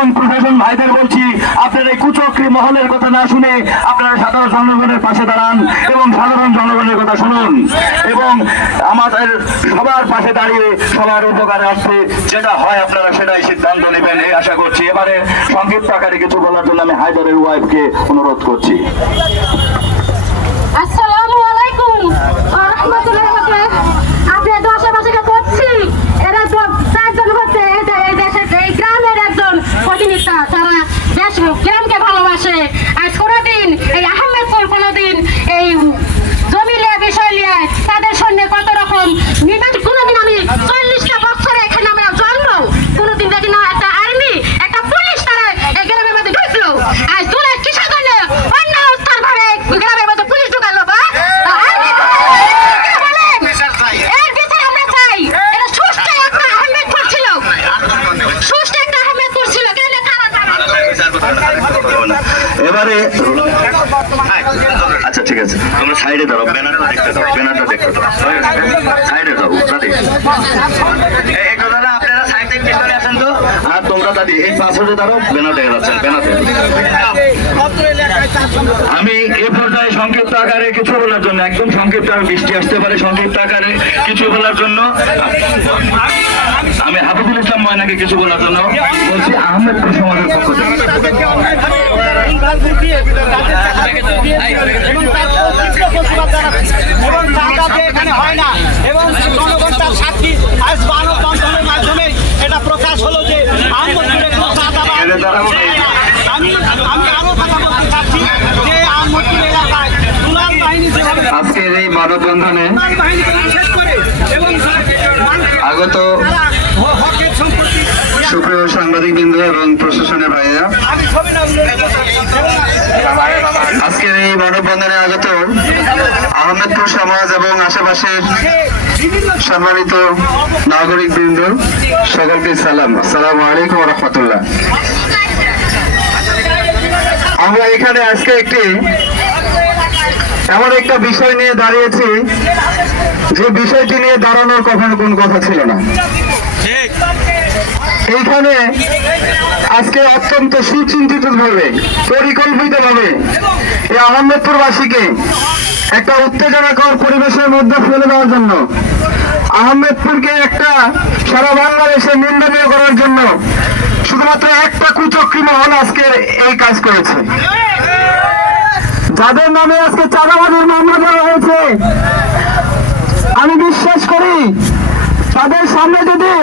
এবং প্রশাসন ভাইদের বলছি, আপনারা এই কুচক্রী মহলের কথা না শুনে আপনারা সাধারণ জনগণের পাশে দাঁড়ান এবং সাধারণ জনগণের কথা শুনুন এবং আমাদের সবার পাশে দাঁড়িয়ে সবার উপকারে আসছে যেটা হয় আপনারা সেটাই সিদ্ধান্ত নেবেন এই আশা করছি। এবারে সংক্ষিপ্ত আকারে কিছু বলার জন্য আমি হায়দারের ওয়াইফকে অনুরোধ করছি। আসসালামু আলাইকুম ওয়া রাহমাতুল্লাহি ওয়া বারাকাতুহু। আপনি তো আশেপাশে করছি, এরা তো চারজন হচ্ছে এই দেশের এই গ্রামের একজন প্রতিনিধি, তারা দেশ গ্রামকে ভালোবাসে। আজ কোনোদিন এই আহমেদপুর কোনোদিন এই জমি লিয়ে বিষয় লিয়ে তাদের সঙ্গে কত রকম কোনোদিন আমি 40টা বছরে এখানে আমরা জন্ম কোনোদিন দেখি না একটা আর্মি একটা পুলিশ তারা এই গ্রামের মধ্যে ঢুকলো। আজ দূরে কিসের জন্য অন্য উত্তর ভাবে গ্রামের মধ্যে পুলিশ ঢুকালো বা এবারে আচ্ছা ঠিক আছে, তোমরা সাইডে দাঁড়াও, ব্যানারটা দেখতে দাও, ব্যানারটা দেখতে দাও, সাইডে দাও দাদি। এই কথাটা আপনারা সাইড থেকে পিছনে আসেন তো, আর তোমরা দাদি এই পাশে দাঁড়াও, ব্যানার দেখে যাচ্ছেন, ব্যানার দেখে। আমি এ পর্যায়ে সংক্ষিপ্ত আকারে কিছু বলার জন্য, একদম সংক্ষিপ্ত, বৃষ্টি আসতে পারে, সংক্ষিপ্ত আকারে কিছু বলার জন্য আমি হাফিজুল ইসলাম ময়নাকে কিছু বলার জন্য বলছি আহমেদপুর সমাজের পক্ষ থেকে। এখানে হয় না এবং জনগণ তার সাক্ষী আজ মানববন্ধনের মাধ্যমে এটা প্রকাশ হলো যে আহমদপুরে কোনো চাঁদাবাজ। আমি আরো কথা বলতে চাচ্ছি যে আহমদপুর এলাকায় দুলাল বাহিনী যেভাবে আজকের এই মানববন্ধনে আগত সুপ্রিয় সাংবাদিক বৃন্দ এবং প্রশাসনের ভাইরা, আজকের এই মানববন্ধনে আগত আহমেদপুর সমাজ এবং আশেপাশের সম্মানিত নাগরিক বৃন্দ, সকলকে সালাম, আসসালামু আলাইকুম ওয়া রাহমাতুল্লাহ। আমরা এখানে আজকে এমন একটা বিষয় নিয়ে দাঁড়িয়েছি যে বিষয়টি নিয়ে দাঁড়ানোর কখনো কোন কথা ছিল না। এইখানে আজকে অত্যন্ত সুচিন্তিত ভাবে, পরিকল্পিত ভাবে এই আহমেদপুরবাসীকে একটা উত্তেজনাকর পরিবেশের মধ্যে ফেলে দেওয়ার জন্য, আহমেদপুরকে একটা সারা বাংলাদেশে নিন্দনীয় করার জন্য শুধুমাত্র একটা কুচক্রী মহল আজকে এই কাজ করেছে। যাদের নামে আজকে চাঁদাবাজির মামলা দেওয়া হয়েছে, আমি বিশ্বাস করি তাদের সামনে যদি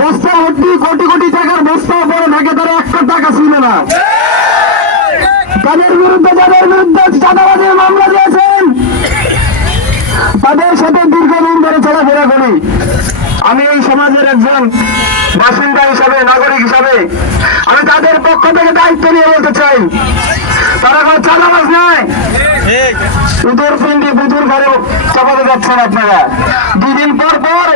বস্তা ভর্তি কোটি কোটি টাকার বস্তা পরে থাকে, তারা একটা টাকা ছিল না। তাদের বিরুদ্ধে চাঁদাবাজির মামলা দিয়েছেন, তাদের সাথে দীর্ঘদিন ধরে চলাফেরা করি। আমি এই সমাজের একজন বাসিন্দা হিসাবে, নাগরিক হিসাবে আমি তাদের পক্ষ থেকে দায়িত্ব নিয়ে বলতে চাই, তারা কোনো চাঁদাবাজ নয়। উদর পিন্ডি বুধুর ঘরে চাপাতে যাচ্ছেন আপনারা। দুদিন পর পর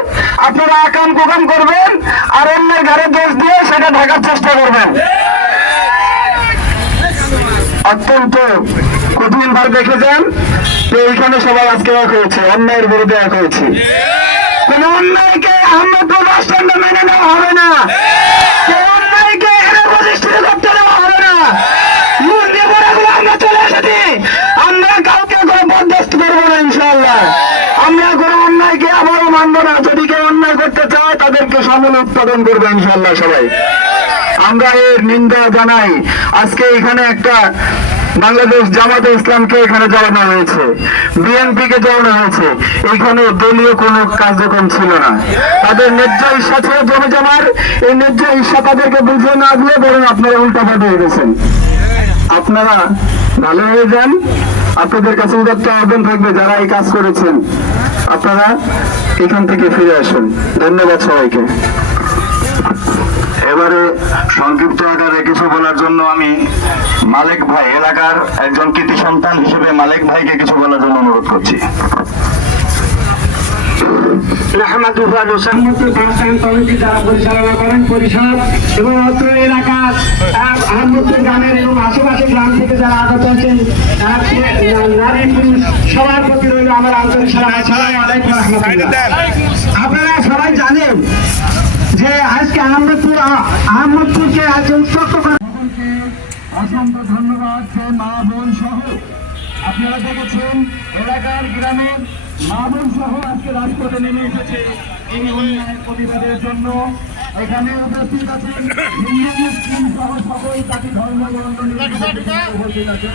আপনারা আকাম কুকাম করবেন আর অন্যের ঘরে দোষ দিয়ে সেটা ঢাকার চেষ্টা করবেন। অত্যন্ত কঠিন ভাবে দেখে যান তো এইখানে সবাই আজকে এক হয়েছে, অন্যায়ের বিরুদ্ধে এক হয়েছে। কোন অন্যায়কে আহমেদপুর বাস স্ট্যান্ডে মেনে নেওয়া হবে না, কোন অন্যায়কে এখানে প্রতিষ্ঠিত করতে দেওয়া হবে না। আমরা চলে এসেছি, আমরা কাউকে কোনো বরদাস্ত করবো না ইনশাআল্লাহ। আমরা কোনো অন্যায়কে আবারও মানবো না। যদি কেউ অন্যায় করতে চায় তাদেরকে সমূল উৎপাদন করবো ইনশাআল্লাহ সবাই। আমরা এর নিন্দা জানাই। আজকে এখানে একটা বাংলাদেশ জামাতে ইসলামকে এখানে জড়ানো হয়েছে, বিএনপিকে জড়ানো হয়েছে। এখানে দলীয় কোনো কার্যক্রম ছিল না। তাদের ন্যায্য ইচ্ছা ছিল জমি জমার, এই ন্যায্য ইচ্ছা তাদেরকে বুঝিয়ে না দিয়ে বরং আপনারা উল্টা পাঠিয়ে গেছেন। আপনারা ভালো হয়ে যান, আপনাদের কাছে উদাত্ত আবেদন থাকবে যারা এই কাজ করেছেন আপনারা এখান থেকে ফিরে আসুন। ধন্যবাদ সবাইকে। এবারে সংক্ষিপ্ত আকারে কিছু বলার জন্য আমি মালিক ভাই, এলাকার একজন কৃতি সন্তান হিসেবে মালিক ভাইকে কিছু বলার জন্য অনুরোধ করছি। যারা পরিচালনা করেন পরিষদ এবং অত্র এলাকার আহমেদপুর গ্রামের এবং আশেপাশে গ্রাম থেকে যারা আগত আছেন, নারী পুরুষ সবার প্রতি রইল আমার আন্তরিক সালাম। আসসালামু আলাইকুম ওয়া রাহমাতুল্লাহ। আপনারা সবাই জানেন যে যে আজকে আহমদপুরকে আজকে উত্তপ্ত করে সকলকে অসংখ্য ধন্যবাদ। যে মা বোন সহ আপনারা দেখেছেন এলাকার গ্রামের মা বোন সহ আজকে রাজপথে নেমে এসেছে এই অন্যায়ের প্রতিবাদের জন্য। এখানে উপস্থিত আছেন হিন্দু মুসলিম সহ সকল জাতি ধর্ম বর্ণ নির্বিশেষে উপস্থিত আছেন।